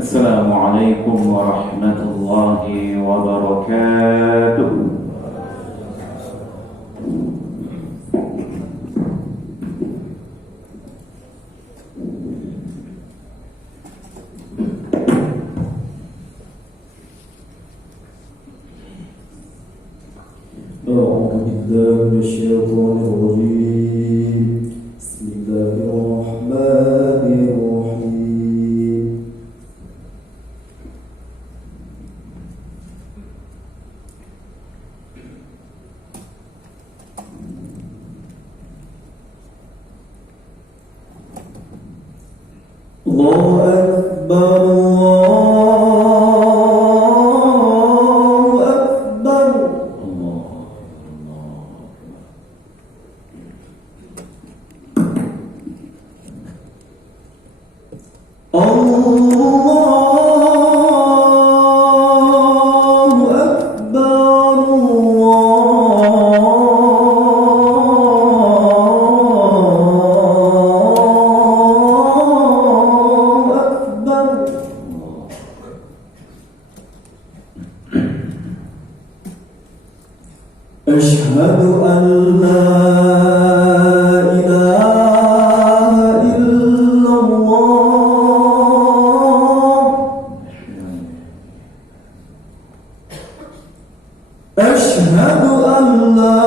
السلام عليكم ورحمة الله وبركاته. أعوذ بالله من الشيطان الرجيم. بسم الله الرحمن الرحيم. الله أكبر الله أكبر. أشهد أن لا إله إلا الله. أشهد أن لا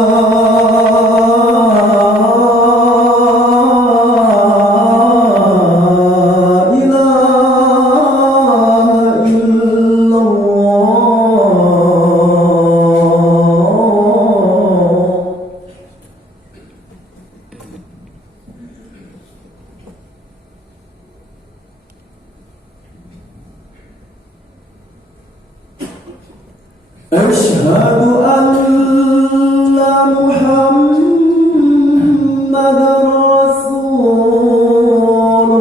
أشهد أن محمد رسول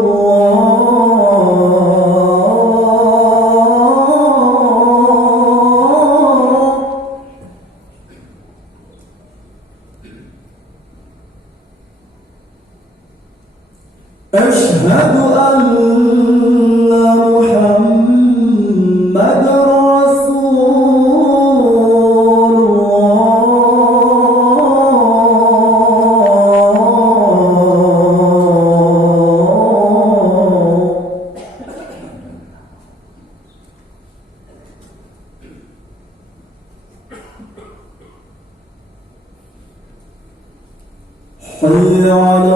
الله. أشهد أن محمد حي على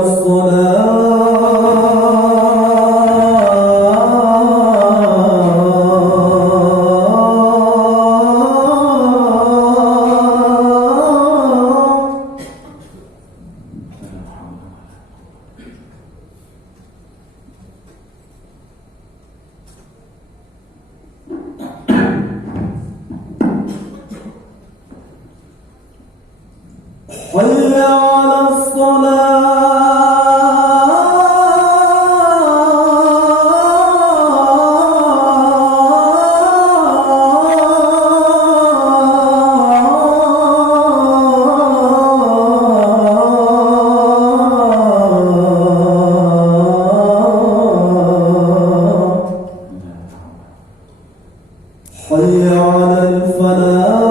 حي على حي على حي على الفلاح.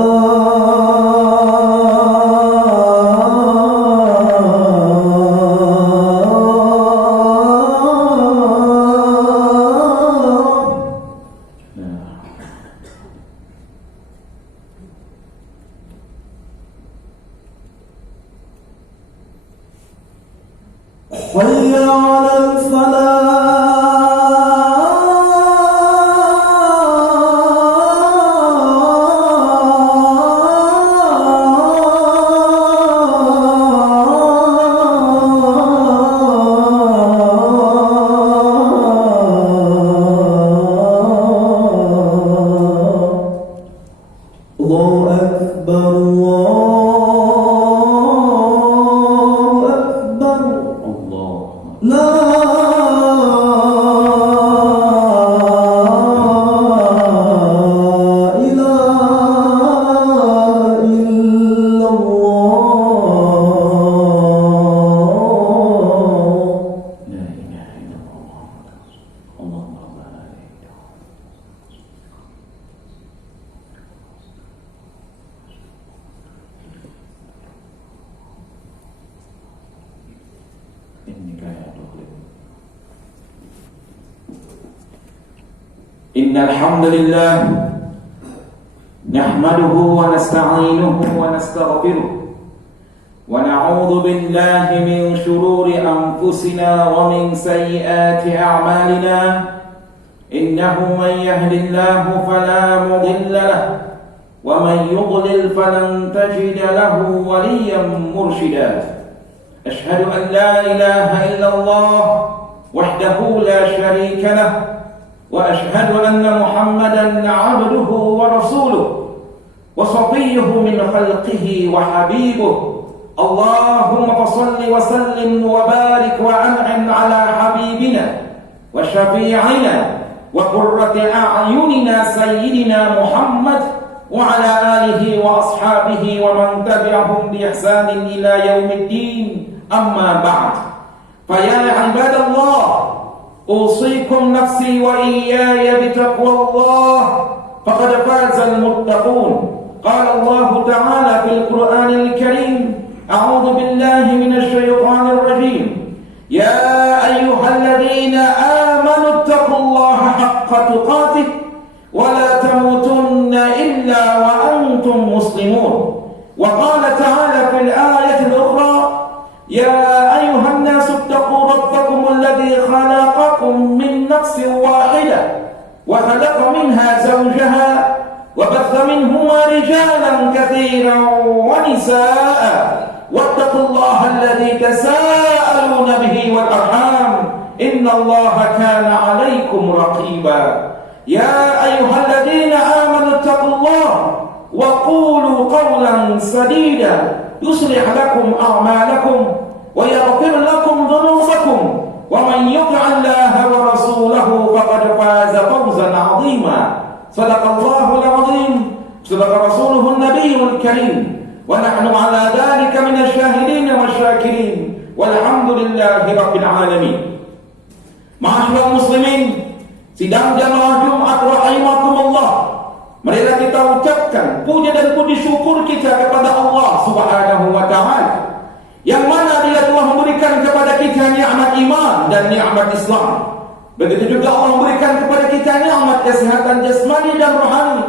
إن الحمد لله نحمده ونستعينه ونستغفره ونعوذ بالله من شرور أنفسنا ومن سيئات أعمالنا إنه من يهد الله فلا مضل له ومن يضلل فلن تجد له وليا مرشدا أشهد أن لا إله إلا الله وحده لا شريك له وأشهد أن محمدا عبده ورسوله وصفيه من خلقه وحبيبه اللهم فصل وسلم وبارك وأنعم على حبيبنا وشفيعنا وقرة أعيننا سيدنا محمد وعلى آله وأصحابه ومن تبعهم بإحسان إلى يوم الدين أما بعد فيا عباد الله أوصيكم نفسي وإياي بتقوى الله فقد فاز المتقون قال الله تعالى في القرآن الكريم أعوذ بالله من الشيطان الرجيم يا أيها الذين آمنوا اتقوا الله حق تقاته ولا تموتن إلا وأنتم مسلمون وقال تعالى في الآية الأخرى يا أيها الناس اتقوا ربكم الذي خلقكم من نفس واحدة وخلق منها زوجها وبث منهما رجالا كثيرا ونساء واتقوا الله الذي تساءلون به والأرحام إن الله كان عليكم رقيبا يا أيها الذين آمنوا اتقوا الله وقولوا قولا سديدا يصلح لكم أعمالكم ويغفر لكم ذنوبكم ومن يطع الله ورسوله فقد فاز فوزا عظيما صدق الله العظيم صدق رسوله النبي الكريم ونحن على ذلك من الشاهدين والشاكرين والحمد لله رب العالمين. Ma'asyiral muslimin, sidang jamaah Jumat rahimakumullah, marilah kita ucapkan puja dan puji syukur kita kepada Allah Subhanahu wa taala yang mana Dia telah memberikan kepada kita nikmat iman dan nikmat Islam. Begitu juga Allah memberikan kepada kita nikmat kesehatan jasmani dan rohani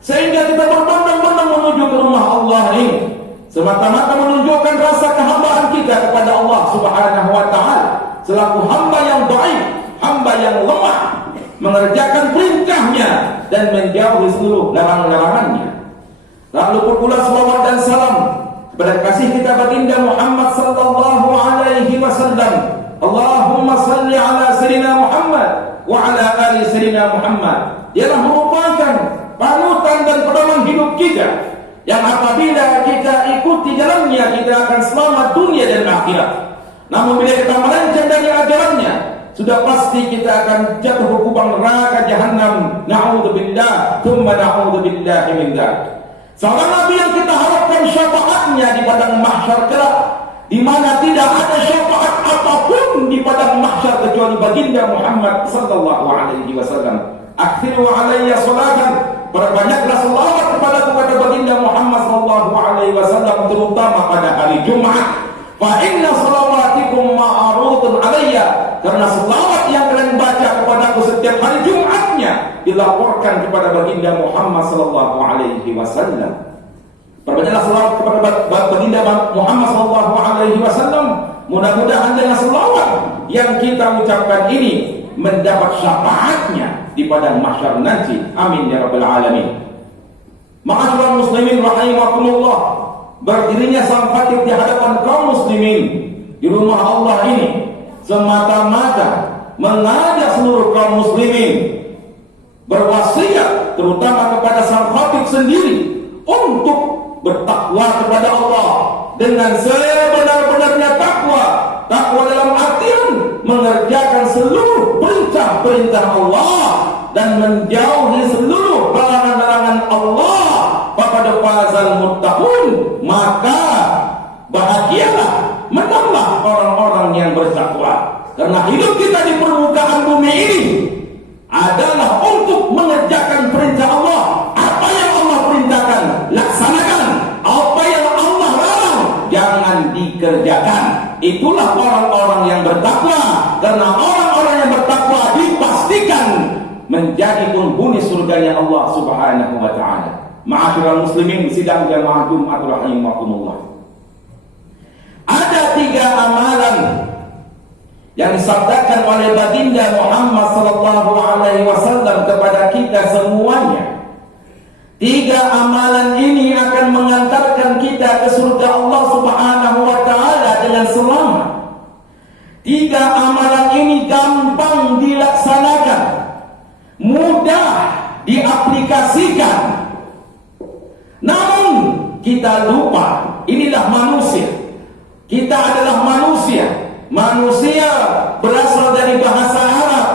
sehingga kita berbondong-bondong menuju ke rumah Allah ini semata-mata menunjukkan rasa kehambaan kita kepada Allah Subhanahu wa taala selaku hamba yang baik, hamba yang lemah, mengerjakan perintahnya dan menjauhi seluruh larangan-larangannya. Lalu pula selawat dan salam kepada kasih kita baginda Muhammad sallallahu alaihi wasallam. Allahumma salli ala sayyidina Muhammad wa ala ali sayyidina Muhammad. Dialah merupakan panutan dan pedoman hidup kita yang apabila kita ikuti jalannya kita akan selamat dunia dan akhirat. Namun bila kita melenceng dari ajarannya, sudah pasti kita akan jatuh ke kubang neraka jahanam. Na'udzubillah, tsumma na'udzubillahi min dzalik. Seorang nabi yang kita harapkan syafaatnya di padang mahsyar kelak, di mana tidak ada syafaat apapun di padang mahsyar kecuali baginda Muhammad sallallahu alaihi wasallam. Aktsiru alayya salatan, perbanyaklah selawat kepada baginda Muhammad sallallahu alaihi wasallam terutama pada hari Jumat. Fa inna salawatikum ma'rudun alayya, karena selawat yang kalian baca kepadaku setiap hari Jumatnya dilaporkan kepada baginda Muhammad sallallahu alaihi wasallam. Perbanyaklah selawat kepada baginda Muhammad sallallahu alaihi wasallam. Mudah-mudahan dengan selawat yang kita ucapkan ini mendapat syafaatnya di padang mahsyar nanti. Amin ya rabbal alamin. Ma'asyiral muslimin rahimakumullah, berdirinya sang khatib di hadapan kaum muslimin di rumah Allah ini semata-mata mengajak seluruh kaum muslimin berwasiat terutama kepada sang khatib sendiri untuk bertakwa kepada Allah dengan sebenar-benarnya takwa. Takwa dalam artian mengerjakan seluruh perintah-perintah Allah dan menjauhi seluruh larangan-larangan Allah. Faqad fazal muttaqun, maka bahagialah, menanglah orang-orang yang bertakwa. Karena hidup kita di permukaan bumi ini adalah untuk mengerjakan perintah Allah. Apa yang Allah perintahkan, laksanakan. Apa yang Allah larang, jangan dikerjakan. Itulah orang-orang yang bertakwa. Karena orang-orang yang bertakwa dipastikan menjadi penghuni surganya Allah Subhanahu wa taala. Ma'asyiral muslimin sidang jamaah Jumat rahimakumullah. Ada 3 amalan yang disabdakan oleh baginda Muhammad sallallahu alaihi wasallam kepada kita semuanya. 3 amalan ini akan mengantarkan kita ke surga Allah Subhanahu wa taala dengan selamat. 3 amalan ini gampang dilaksanakan, mudah diaplikasikan. Namun kita lupa, inilah manusia. Kita adalah manusia. Manusia berasal dari bahasa Arab,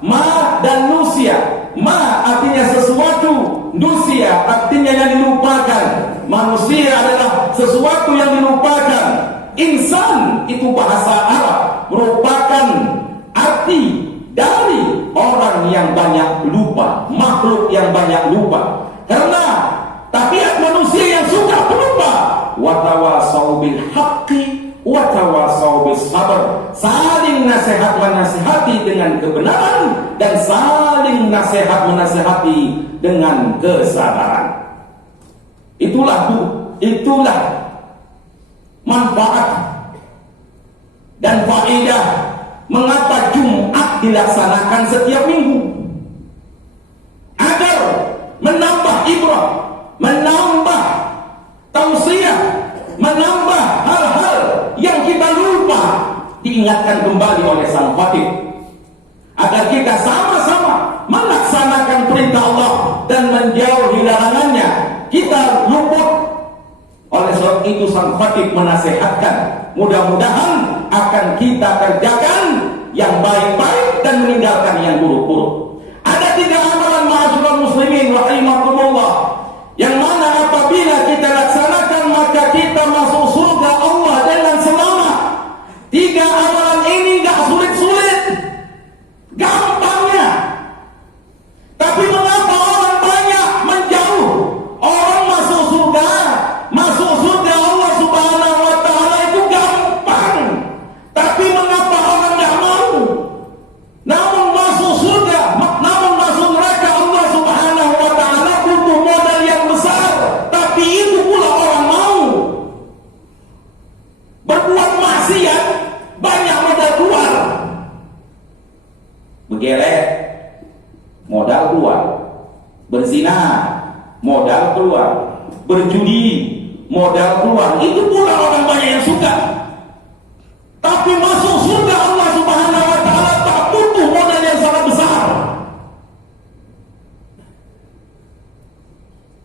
ma dan nusia. Ma artinya sesuatu, nusia artinya yang dilupakan. Manusia adalah sesuatu yang dilupakan. Insan itu bahasa Arab, merupakan arti dari orang yang banyak lupa, makhluk yang banyak lupa. Karena tabiat manusia yang suka pelupa. Watawasau bil haqqi watawasau bis sabr. Saling nasihat menasihati dengan kebenaran dan saling nasihat menasihati dengan kesabaran. Itulah manfaat dan faedah mengapa Jumat dilaksanakan setiap minggu, agar menambah ibrah, menambah tausiah, menambah hal-hal yang kita lupa diingatkan kembali oleh sang khatib, agar kita sama-sama melaksanakan perintah Allah dan menjauhi larangannya. Kita luput. Oleh sebab itu sang khatib menasihatkan, mudah-mudahan akan kita kerjakan yang baik-baik dan meninggalkan yang buruk-buruk. Ada 3 amalan ma'asyiral muslimin rahimakumullah, yang mana apabila kita laksanakan maka kita masuk surga Allah dengan selamat. 3 amalan ini gak sulit-sulit, gampangnya. Tapi mengapa orang banyak menjauh? Orang masuk surga Allah Subhanahu wa taala itu gampang. Tapi mengapa orang gak mau? Namun masuk neraka Allah Subhanahu wa taala butuh modal yang besar. Tapi itu pula orang mau. Berbuat maksiat banyak modal keluar. Begelek modal keluar. Berzina modal keluar. Berjudi modal keluar. Itu pula orang banyak yang suka. Tapi masuk surga Allah Subhanahu wa taala tak butuh modal yang sangat besar.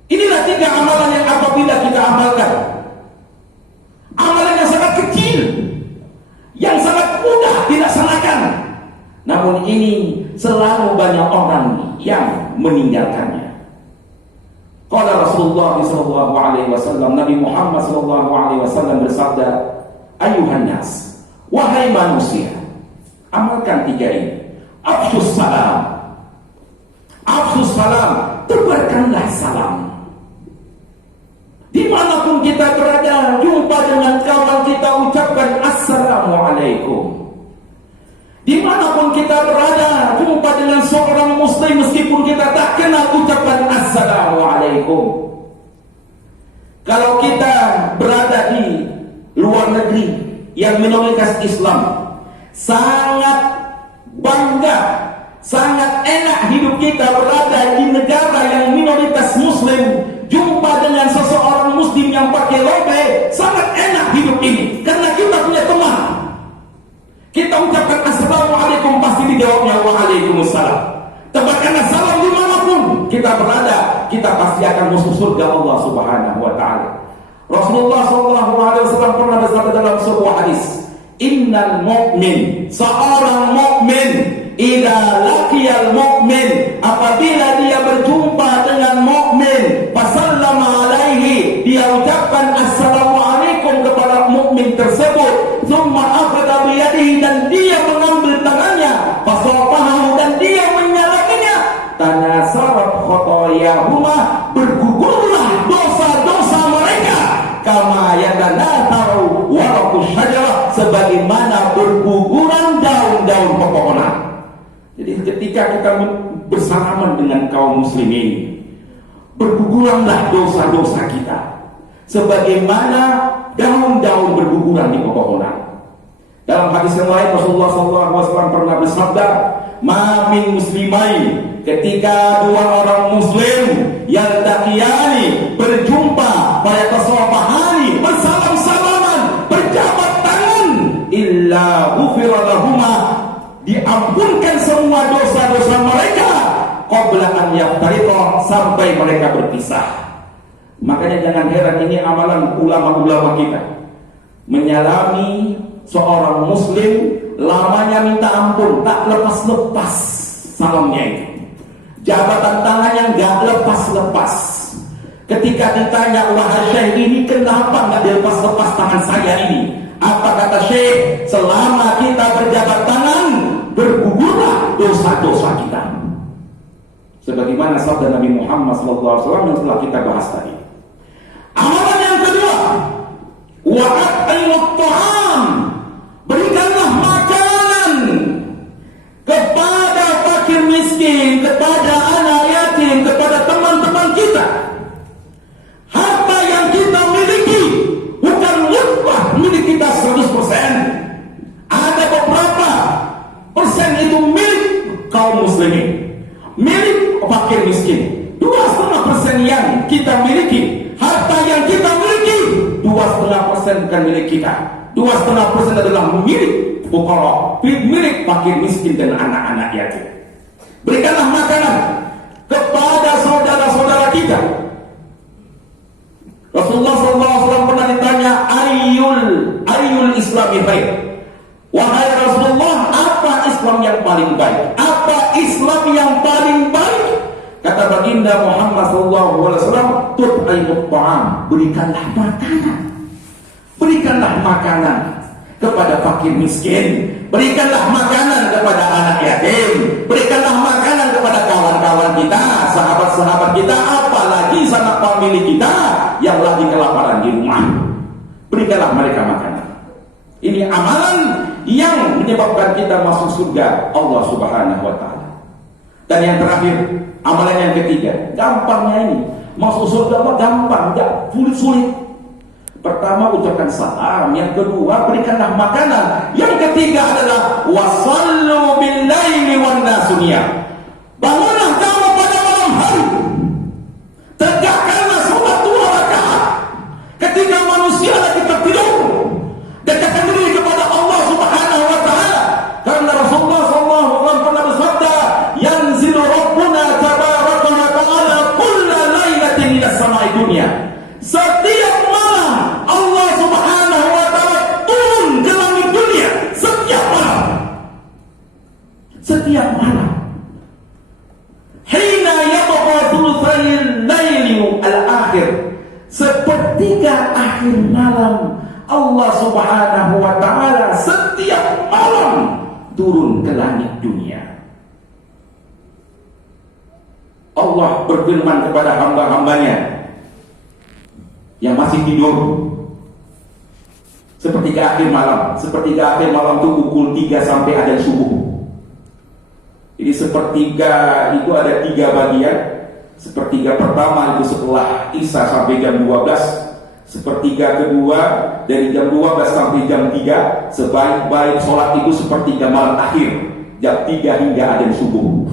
Inilah 3 amalan yang apabila kita amalkan, amalan yang sangat kecil, yang sangat mudah dilaksanakan, namun ini selalu banyak orang yang meninggalkannya. Qala Rasulullah sallallahu alaihi wasallam, Nabi Muhammad sallallahu alaihi wasallam bersabda, ayuhan nas, wahai manusia, amalkan 3 ini. Afshus salam. Afshus salam, tebarkanlah salam. Dimanapun kita berada, jumpa dengan kawan kita, ucapkan assalamualaikum. Dimanapun kita berada, jumpa dengan seorang muslim meskipun kita tak kenal, ucapkan assalamualaikum. Kalau kita berada di luar negeri yang minoritas Islam, sangat bangga, sangat enak hidup kita berada di negara yang minoritas muslim, jumpa dengan seseorang muslim yang pakai lobe, sangat enak hidup ini karena kita punya teman. Kita ucapkan assalamualaikum, pasti dijawabnya waalaikumsalam. Tebarkanlah salam dimanapun kita berada, kita pasti akan masuk surga Allah Subhanahu wa taala. Rasulullah sallallahu alaihi wasallam pernah bersabda dalam sebuah hadis, innal mu'min, seorang mukmin, idza laqiyal mu'min, apabila dia berjumpa dengan mukmin, fasallama alaihi, dia ucapkan assalamualaikum kepada mukmin tersebut, thumma akhadha biyadihi, dan dia mengambil tangannya, fasafahahu, dan dia menyalakannya, tanasarat khotoyahuma, bergugurlah dosa-dosa mereka, kama yatanatharu waraqus syajarah, sebagaimana berguguran daun-daun pepohonan. Jadi ketika kita bersalaman dengan kaum muslimin. Bergugurlah dosa-dosa kita sebagaimana daun-daun berguguran di pepohonan. Dalam hadis yang lain Rasulullah SAW pernah bersabda, "Ma min muslimain," ketika dua orang muslim yang taqiyani berjumpa, yatasafahani, bersalam-salaman, berjabat tangan, illa ghufira lahuma, diampunkan semua dosa-dosa mereka qabla an yaftariqa, sampai mereka berpisah. Makanya jangan heran, ini amalan ulama-ulama kita. Menyalami seorang muslim, lamanya minta ampun, tak lepas-lepas salamnya itu. Jabatan tangannya nggak lepas-lepas. Ketika ditanya, wahai Syekh, ini kenapa nggak dilepas-lepas tangan saya ini? Apa kata Syekh? Selama kita berjabat tangan, bergugurlah dosa-dosa kita. Sebagaimana sabda Nabi Muhammad SAW yang telah kita bahas tadi. Amalan yang kedua, wa'at'imut ta'am, berikanlah makanan kepada fakir miskin, kepada anak yatim, kepada teman-teman kita. Harta yang kita miliki bukan mutlak milik kita 100%. Ada beberapa persen itu milik kaum muslimin, milik fakir miskin. 2,5% yang kita miliki. Harta yang kita miliki 2,5% bukan milik kita. 2,5% adalah milik fuqara, milik fakir miskin dan anak-anak yatim. Berikanlah makanan kepada saudara-saudara kita. Rasulullah SAW pernah ditanya, Ayyul Islami khair. Wahai Rasulullah, apa Islam yang paling baik? Apa Islam yang paling baik? Kata baginda Muhammad SAW, tut'imut ta'am, berikanlah makanan. Berikanlah makanan kepada fakir miskin. Berikanlah makanan kepada anak yatim. Berikanlah makanan kepada kawan-kawan kita, sahabat-sahabat kita, apalagi sanak famili kita yang lagi kelaparan di rumah. Berikanlah mereka makanan. Ini amalan yang menyebabkan kita masuk surga Allah Subhanahu wa Ta'ala. Dan yang terakhir, amalan yang ketiga, gampangnya ini masuk surga apa gampang, enggak sulit-sulit. Pertama, ucapkan salam. Yang kedua, berikanlah makanan. Yang ketiga adalah wasallu bil laili wan nasu niyam. Bangunlah kamu pada malam hari, tegakkanlah salat 2 rakaat. Ketika manusia lagi tertidur, dekatkan diri kepada Allah Subhanahu wa Ta'ala. Karena Rasulullah SAW pernah bersabda, yanzilu rabbuna tabaraka wa ta'ala kulla lailatin ila samai dunia. Setiap malam Allah Subhanahu wa Ta'ala turun ke langit dunia. Setiap malam. Setiap malam. Hina yabqa thulutsail laili al-akhir. Sepertiga akhir malam Allah Subhanahu wa Ta'ala setiap malam turun ke langit dunia. Allah berfirman kepada hamba-hambanya yang masih tidur, sepertiga akhir malam. Sepertiga akhir malam itu pukul 3 sampai adzan subuh. Jadi sepertiga itu ada 3 bagian. Sepertiga pertama itu setelah Isya sampai jam 12. Sepertiga kedua dari jam 12 sampai jam 3. Sebaik-baik sholat itu sepertiga malam akhir, jam 3 hingga adzan subuh.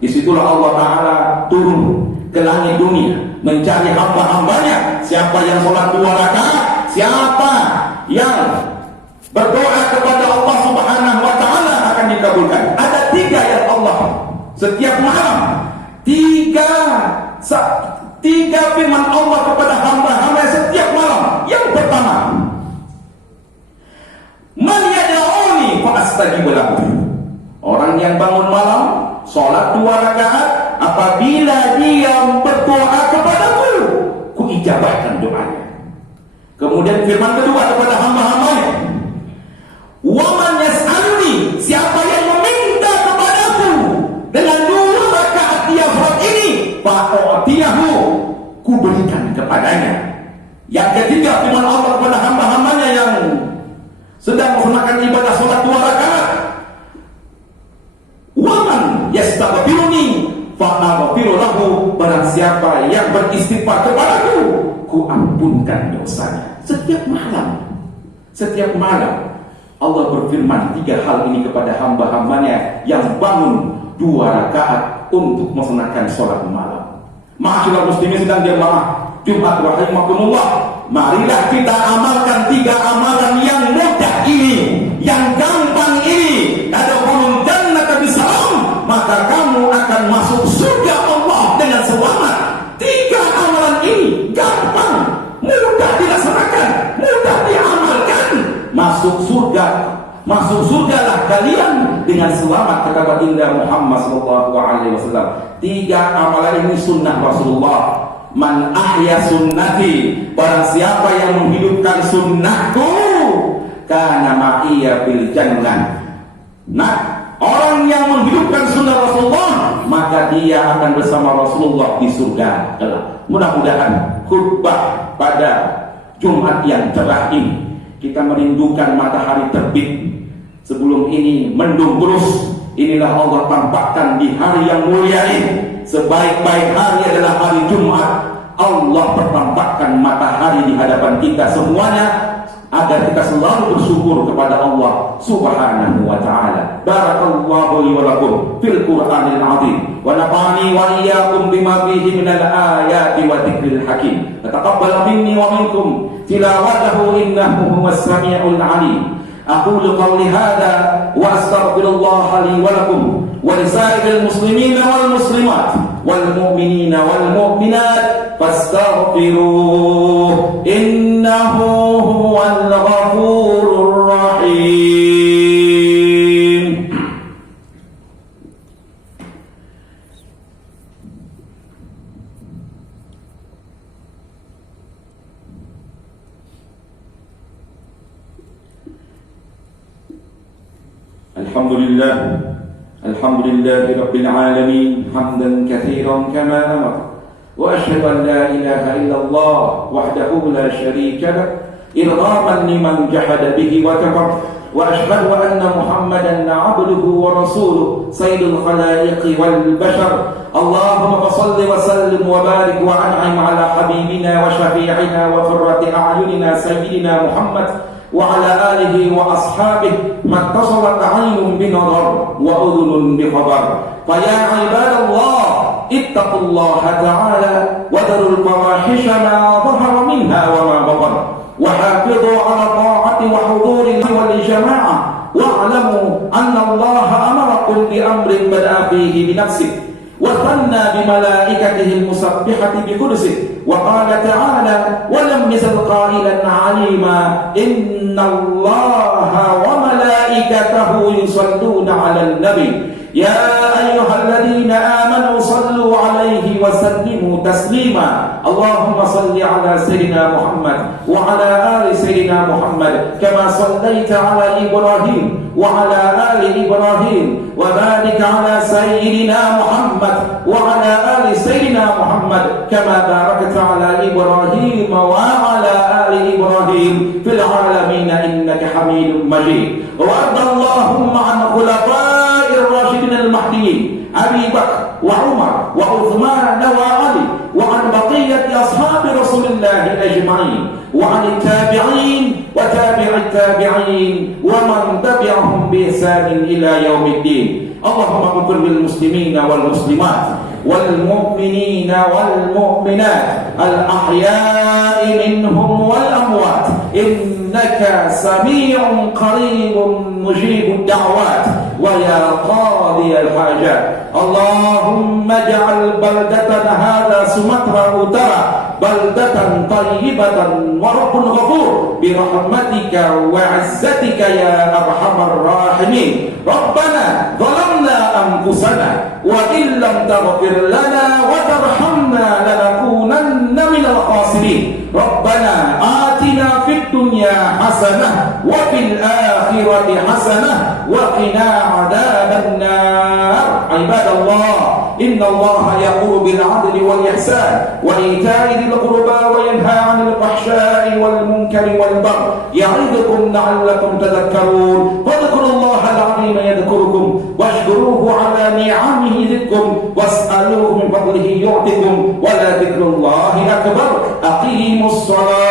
Disitulah Allah Ta'ala turun ke langit dunia mencari hamba-hambanya. Siapa yang sholat 2 rakaat, siapa yang berdoa kepada Allah Subhanahu wa Ta'ala akan dikabulkan. Ada 3 yang Allah setiap malam. 3 firman Allah kepada hamba-hamba setiap malam. Yang pertama, man yad'uni fa astajib lahu. Orang yang bangun malam, sholat 2 rakaat, apabila dia berdoa kepadaku, ku ijabahkan doanya. Kemudian firman kedua kepada hamba-hambanya, wa man yas'aluni, siapa yang meminta kepadaku dengan 2 rakaat dia sholat ini, fa'utiyahu, ku berikan kepadanya. Yang ketiga, firman Allah kepada hamba-hambanya yang sedang melaksanakan ibadah sholat 2 rakaat, waman yastaghfiruni, lahu, barang siapa yang beristighfar kepadaku, ku ampunkan dosanya. Setiap malam Allah berfirman 3 hal ini kepada hamba-hambanya yang bangun 2 rakaat untuk melaksanakan sholat malam. Ma'asyiral muslimin sedang jemaah Jumat rahimakumullah, marilah kita amalkan 3 amalan yang mudah ini, yang gampang ini. Tadkhulul jannata bisalam, maka kamu akan masuk surga Allah dengan selamat. 3 amalan ini gampang, mudah dilaksanakan, mudah diamalkan. Masuk surgalah kalian dengan selamat, kata baginda Muhammad SAW. 3 amalan ini sunnah Rasulullah. Man ahya sunnati, barang siapa yang menghidupkan sunnahku, kana ma'iya bil jannah. Nah, orang yang menghidupkan sunnah Rasulullah, maka dia akan bersama Rasulullah di surga. Mudah-mudahan khutbah pada Jumat yang cerah ini, kita merindukan matahari terbit. Sebelum ini mendung terus. Inilah Allah tampakkan di hari yang mulia ini. Sebaik-baik hari adalah hari Jumat. Allah pertampakkan matahari di hadapan kita semuanya, agar kita selalu bersyukur kepada Allah Subhanahu wa ta'ala. Barakallahu li wa lakum fil Qur'anil azim, wa nafa'ani wa iyyakum bima fihi minal ayati wa dzikril hakim. Taqabbal minni wa minkum tilawatahu innahu huwas samiul alim. Aqulu qawli hadha wa astaghfirullah li wa lakum wa lisa'iril muslimina wal muslimat wal mu'minina wal mu'minat fastaghfiruh innahu huwal ghafurur rahim. Alhamdulillahi Rabbil Alamin, hamdan kathiran kama amar, wa ashhadu an la ilaha illallah wahdahu la sharika lah, irghaman liman jahada bihi wa kafar, wa ashhadu anna Muhammadan abduhu wa rasuluh sayyidul khalaiqi wal bashar. Allahumma salli wa sallim wa barik wa an'im ala habibina wa syafi'ina wa qurrati a'yunina sayyidina Muhammad وعلى آله وأصحابه ما اتصلت عين بنظر وأذن بخبر. فيا عباد الله اتقوا الله تعالى وذروا الفواحش ما ظهر منها وما بطن وحافظوا على طاعة وحضور والجماعة واعلموا أن الله أمركم بأمر بدأ فيه بنفسه وثنى بملائكته المسبحة بقدسه وقال تعالى ولم يزل قائلا عليما إن الله وملائكته يصلون على النبي يا أيها الذين آمنوا صلوا عليه وسلموا تسليما. اللهم صل على سيدنا محمد وعلى آل سيدنا محمد كما صليت على إبراهيم وعلى آل إبراهيم وبارك على سيدنا محمد وعلى آل سيدنا محمد كما باركت على إبراهيم وعلى آل إبراهيم في العالمين إنك حميد مجيد. وارض اللهم عن خلفاء الراشدين المهديين أبي بكر وعمر وعثمان وعلي وعن بقية أصحاب رسول الله أجمعين وعن التابعين وتابع التابعين ومن تبعهم بإحسان إلى يوم الدين. اللهم اغفر للمسلمين والمسلمات والمؤمنين والمؤمنات الأحياء منهم والأموات إنك سميع قريب مجيب الدعوات ويا قاضي الحاجات. اللهم اجعل بلدتنا هذا سمطرة أترى بلدة طيبة ورب غفور برحمتك وعزتك يا أرحم الراحمين. ربنا ظلمنا أنفسنا وإن لم تغفر لنا وترحمنا لنكونن من الخاسرين. ربنا آتنا في الدنيا حسنة وفي الآخرة حسنة وقنا عذاب النار. عباد الله إن الله يأمر بالعدل والإحسان وإيتاء ذي القربى وينهى عن الفحشاء والمنكر والبغي يعظكم لعلكم تذكرون. فاذكروا الله العظيم يذكركم واشكروه على نعمه يزدكم واسألوه من فضله fadlihi yu'tikum wa la dzikrullahi akbar. Aqimus shalah